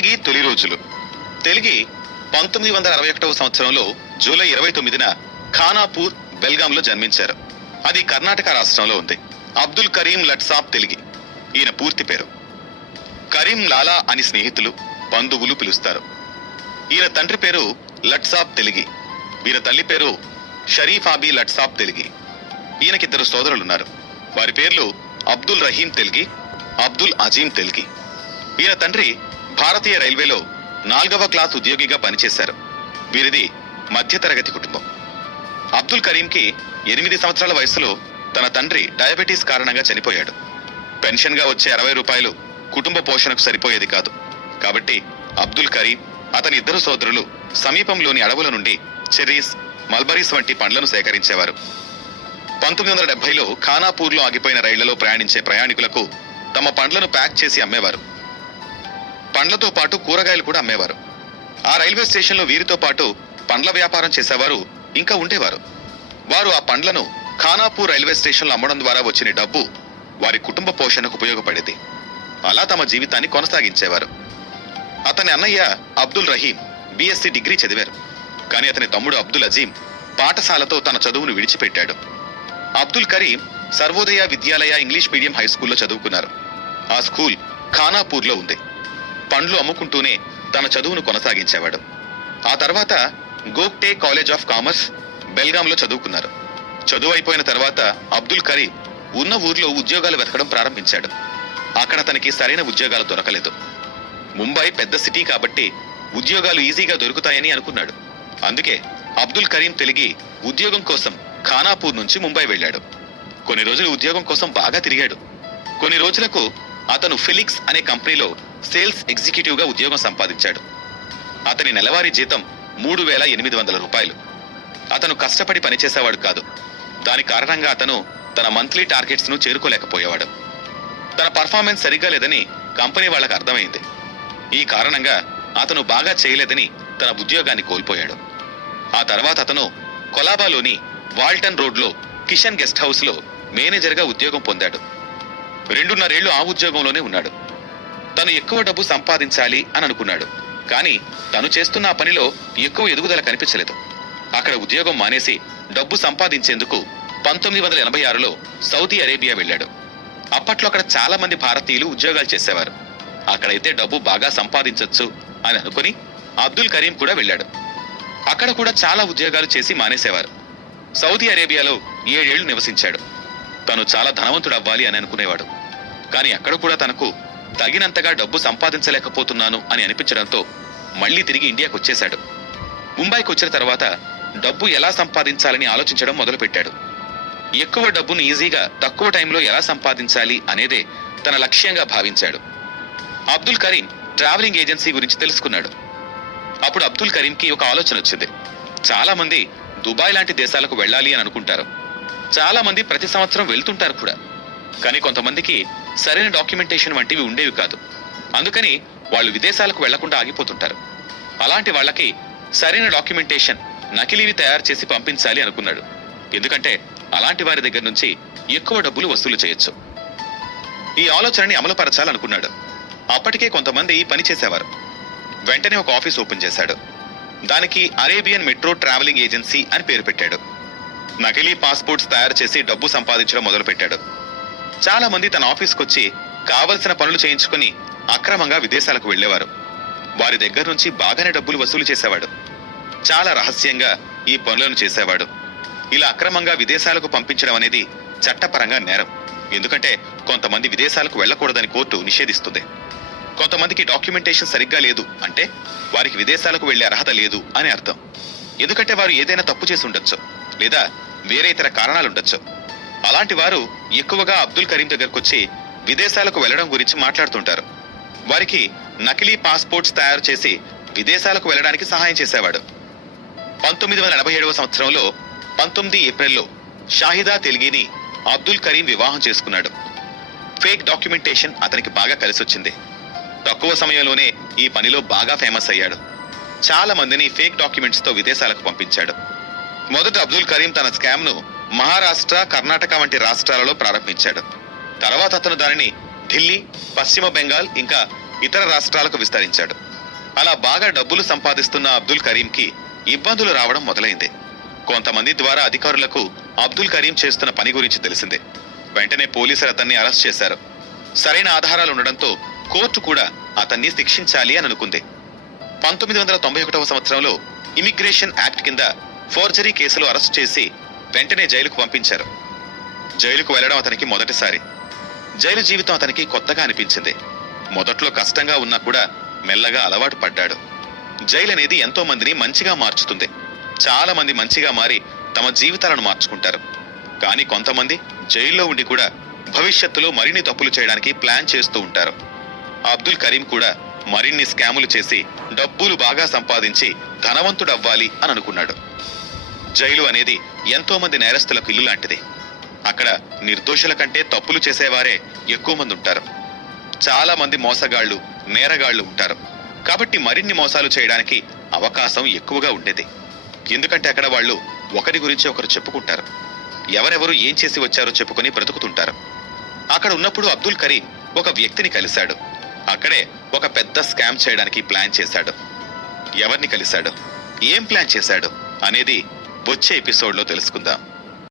తెలుగి తొలి రోజులు. తెలుగి 1961 సంవత్సరంలో జూలై 29న ఖానాపూర్, బెల్గాంలో జన్మించారు. అది కర్ణాటక రాష్ట్రంలో ఉంది. అబ్దుల్ కరీం లట్సాబ్ తెలుగి ఈయన పూర్తి పేరు. కరీం లాలా అని స్నేహితులు, బంధువులు పిలుస్తారు. ఈయన తండ్రి పేరు లట్సాబ్ తెలుగి. ఈయన తల్లి పేరు షరీఫాబీ లట్సాబ్ తెలుగి. ఈయనకిద్దరు సోదరులున్నారు. వారి పేర్లు అబ్దుల్ రహీం తెలుగి, అబ్దుల్ అజీం తెలుగి. ఈయన తండ్రి భారతీయ రైల్వేలో 4వ క్లాస్ ఉద్యోగిగా పనిచేశారు. వీరిది మధ్యతరగతి కుటుంబం. అబ్దుల్ కరీంకి 8 సంవత్సరాల వయసులో తన తండ్రి డయాబెటీస్ కారణంగా చనిపోయాడు. పెన్షన్ గా వచ్చే 60 రూపాయలు కుటుంబ పోషణకు సరిపోయేది కాదు. కాబట్టి అబ్దుల్ కరీం, అతని ఇద్దరు సోదరులు సమీపంలోని అడవుల నుండి చెర్రీస్, మల్బరీస్ వంటి పండ్లను సేకరించేవారు. 1970లో ఖానాపూర్లో ఆగిపోయిన రైళ్లలో ప్రయాణించే ప్రయాణికులకు తమ పండ్లను ప్యాక్ చేసి అమ్మేవారు. పండ్లతో పాటు కూరగాయలు కూడా అమ్మేవారు. ఆ రైల్వే స్టేషన్లో వీరితో పాటు పండ్ల వ్యాపారం చేసేవారు ఇంకా ఉండేవారు. వారు ఆ పండ్లను ఖానాపూర్ రైల్వే స్టేషన్లో అమ్మడం ద్వారా వచ్చిన డబ్బు వారి కుటుంబ పోషణకు ఉపయోగపడేది. అలా తమ జీవితాన్ని కొనసాగించేవారు. అతని అన్నయ్య అబ్దుల్ రహీం బిఎస్సి డిగ్రీ చదివారు. కానీ అతని తమ్ముడు అబ్దుల్ అజీం పాఠశాలతో తన చదువును విడిచిపెట్టాడు. అబ్దుల్ కరీం సర్వోదయ విద్యాలయ ఇంగ్లీష్ మీడియం హై స్కూల్లో చదువుకున్నారు. ఆ స్కూల్ ఖానాపూర్లో ఉంది. పండ్లు అమ్ముకుంటూనే తన చదువును కొనసాగించేవాడు. ఆ తర్వాత గోగ్టే కాలేజ్ ఆఫ్ కామర్స్, బెల్గాంలో చదువుకున్నారు. చదువు అయిపోయిన తర్వాత అబ్దుల్ కరీం ఉన్న ఊర్లో ఉద్యోగాలు వెతకడం ప్రారంభించాడు. అక్కడ అతనికి సరైన ఉద్యోగాలు దొరకలేదు. ముంబై పెద్ద సిటీ కాబట్టి ఉద్యోగాలు ఈజీగా దొరుకుతాయని అనుకున్నాడు. అందుకే అబ్దుల్ కరీం తెలుగి ఉద్యోగం కోసం ఖానాపూర్ నుంచి ముంబై వెళ్ళాడు. కొన్ని రోజులు ఉద్యోగం కోసం బాగా తిరిగాడు. కొన్ని రోజులకు అతను ఫిలిక్స్ అనే కంపెనీలో సేల్స్ ఎగ్జిక్యూటివ్ గా ఉద్యోగం సంపాదించాడు. అతని నెలవారీ జీతం 3,800 రూపాయలు. అతను కష్టపడి పనిచేసేవాడు కాదు. దాని కారణంగా అతను తన మంత్లీ టార్గెట్స్ ను చేరుకోలేకపోయేవాడు. తన పర్ఫార్మెన్స్ సరిగ్గా లేదని కంపెనీ వాళ్ళకి అర్థమైంది. ఈ కారణంగా అతను బాగా చేయలేదని తన ఉద్యోగాన్ని కోల్పోయాడు. ఆ తర్వాత అతను కొలాబాలోని వాల్టన్ రోడ్ లో కిషన్ గెస్ట్ హౌస్ లో మేనేజర్ గా ఉద్యోగం పొందాడు. 2.5 ఏళ్లు ఆ ఉద్యోగంలోనే ఉన్నాడు. తను ఎక్కువ డబ్బు సంపాదించాలి అని అనుకున్నాడు. కానీ తను చేస్తున్న ఆ పనిలో ఎక్కువ ఎదుగుదల కనిపించలేదు. అక్కడ ఉద్యోగం మానేసి డబ్బు సంపాదించేందుకు 1986లో సౌదీ అరేబియా వెళ్ళాడు. అప్పట్లో అక్కడ చాలా మంది భారతీయులు ఉద్యోగాలు చేసేవారు. అక్కడైతే డబ్బు బాగా సంపాదించొచ్చు అని అనుకుని అబ్దుల్ కరీం కూడా వెళ్ళాడు. అక్కడ కూడా చాలా ఉద్యోగాలు చేసి మానేసేవారు. సౌదీ అరేబియాలో 7 ఏళ్లు నివసించాడు. తను చాలా ధనవంతుడు అవ్వాలి అని అనుకునేవాడు. కానీ అక్కడ కూడా తనకు తగినంతగా డబ్బు సంపాదించలేకపోతున్నాను అని అనిపించడంతో మళ్లీ తిరిగి ఇండియాకు వచ్చేశాడు. ముంబైకి వచ్చిన తర్వాత డబ్బు ఎలా సంపాదించాలని ఆలోచించడం మొదలుపెట్టాడు. ఎక్కువ డబ్బును ఈజీగా తక్కువ టైంలో ఎలా సంపాదించాలి అనేదే తన లక్ష్యంగా భావించాడు. అబ్దుల్ కరీం ట్రావెలింగ్ ఏజెన్సీ గురించి తెలుసుకున్నాడు. అప్పుడు అబ్దుల్ కరీంకి ఒక ఆలోచన వచ్చింది. చాలా మంది దుబాయ్ లాంటి దేశాలకు వెళ్ళాలి అని అనుకుంటారు. చాలా మంది ప్రతి సంవత్సరం వెళ్తుంటారు కూడా. కానీ కొంతమందికి సరైన డాక్యుమెంటేషన్ వంటివి ఉండేవి కాదు. అందుకని వాళ్ళు విదేశాలకు వెళ్లకుండా ఆగిపోతుంటారు. అలాంటి వాళ్ళకి సరైన డాక్యుమెంటేషన్, నకిలీవి తయారు చేసి పంపించాలి అనుకున్నాడు. ఎందుకంటే అలాంటి వారి దగ్గర నుంచి ఎక్కువ డబ్బులు వసూలు చేయొచ్చు. ఈ ఆలోచనని అమలుపరచాలనుకున్నాడు. అప్పటికే కొంతమంది ఈ పని చేసేవారు. వెంటనే ఒక ఆఫీస్ ఓపెన్ చేశాడు. దానికి అరేబియన్ మెట్రో ట్రావెలింగ్ ఏజెన్సీ అని పేరు పెట్టాడు. నకిలీ పాస్పోర్ట్స్ తయారు చేసి డబ్బు సంపాదించడం మొదలుపెట్టాడు. చాలా మంది తన ఆఫీస్కి వచ్చి కావలసిన పనులు చేయించుకుని అక్రమంగా విదేశాలకు వెళ్లేవారు. వారి దగ్గర నుంచి బాగానే డబ్బులు వసూలు చేసేవాడు. చాలా రహస్యంగా ఈ పనులను చేసేవాడు. ఇలా అక్రమంగా విదేశాలకు పంపించడం అనేది చట్టపరంగా నేరం. ఎందుకంటే కొంతమంది విదేశాలకు వెళ్లకూడదని కోర్టు నిషేధిస్తుంది. కొంతమందికి డాక్యుమెంటేషన్ సరిగ్గా లేదు అంటే వారికి విదేశాలకు వెళ్లే అర్హత లేదు అని అర్థం. ఎందుకంటే వారు ఏదైనా తప్పు చేసి ఉండొచ్చు, లేదా వేరే ఇతర కారణాలుండొచ్చు. అలాంటి వారు ఎక్కువగా అబ్దుల్ కరీం దగ్గరకు వచ్చి విదేశాలకు వెళ్లడం గురించి మాట్లాడుతుంటారు. వారికి నకిలీ పాస్పోర్ట్స్ తయారు చేసి విదేశాలకు వెళ్లడానికి సహాయం చేసేవాడు. 1987వ సంవత్సరంలో 19 ఏప్రిల్లో షాహిదా తెలుగిని అబ్దుల్ కరీం వివాహం చేసుకున్నాడు. ఫేక్ డాక్యుమెంటేషన్ అతనికి బాగా కలిసొచ్చింది. తక్కువ సమయంలోనే ఈ పనిలో బాగా ఫేమస్ అయ్యాడు. చాలా మందిని ఫేక్ డాక్యుమెంట్స్ తో విదేశాలకు పంపించాడు. మొదట అబ్దుల్ కరీం తన స్కామ్ ను మహారాష్ట్ర, కర్ణాటక వంటి రాష్ట్రాలలో ప్రారంభించాడు. తర్వాత అతను దానిని ఢిల్లీ, పశ్చిమ బెంగాల్ ఇంకా ఇతర రాష్ట్రాలకు విస్తరించాడు. అలా బాగా డబ్బులు సంపాదిస్తున్న అబ్దుల్ కరీంకి ఇబ్బందులు రావడం మొదలైంది. కొంతమంది ద్వారా అధికారులకు అబ్దుల్ కరీం చేస్తున్న పని గురించి తెలిసిందే. వెంటనే పోలీసులు అతన్ని అరెస్ట్ చేశారు. సరైన ఆధారాలు ఉండడంతో కోర్టు కూడా అతన్ని శిక్షించాలి అని అనుకుంది. 1991 సంవత్సరంలో ఇమిగ్రేషన్ యాక్ట్ కింద ఫోర్జరీ కేసులో అరెస్ట్ చేసి వెంటనే జైలుకు పంపించారు. జైలుకు వెళ్లడం అతనికి మొదటిసారి. జైలు జీవితం అతనికి కొత్తగా అనిపించింది. మొదట్లో కష్టంగా ఉన్నా కూడా మెల్లగా అలవాటు పడ్డాడు. జైలు అనేది ఎంతో మందిని మంచిగా మార్చుతుంది. చాలా మంది మంచిగా మారి తమ జీవితాలను మార్చుకుంటారు. కానీ కొంతమంది జైల్లో ఉండి కూడా భవిష్యత్తులో మరిన్ని తప్పులు చేయడానికి ప్లాన్ చేస్తూ ఉంటారు. అబ్దుల్ కరీం కూడా మరిన్ని స్కాములు చేసి డబ్బులు బాగా సంపాదించి ధనవంతుడవ్వాలి అని అనుకున్నాడు. జైలు అనేది ఎంతో మంది నేరస్తులకు ఇల్లు లాంటిది. అక్కడ నిర్దోషుల కంటే తప్పులు చేసేవారే ఎక్కువ మంది ఉంటారు. చాలా మంది మోసగాళ్లు, నేరగాళ్లు ఉంటారు. కాబట్టి మరిన్ని మోసాలు చేయడానికి అవకాశం ఎక్కువగా ఉండేది. ఎందుకంటే అక్కడ వాళ్ళు ఒకరి గురించి ఒకరు చెప్పుకుంటారు. ఎవరెవరు ఏం చేసి వచ్చారో చెప్పుకొని బ్రతుకుతుంటారు. అక్కడ ఉన్నప్పుడు అబ్దుల్ కరీం ఒక వ్యక్తిని కలిశాడు. అక్కడే ఒక పెద్ద స్కామ్ చేయడానికి ప్లాన్ చేశాడు. ఎవరిని కలిశాడు, ఏం ప్లాన్ చేశాడు అనేది వచ్చే ఎపిసోడ్లో తెలుసుకుందాం.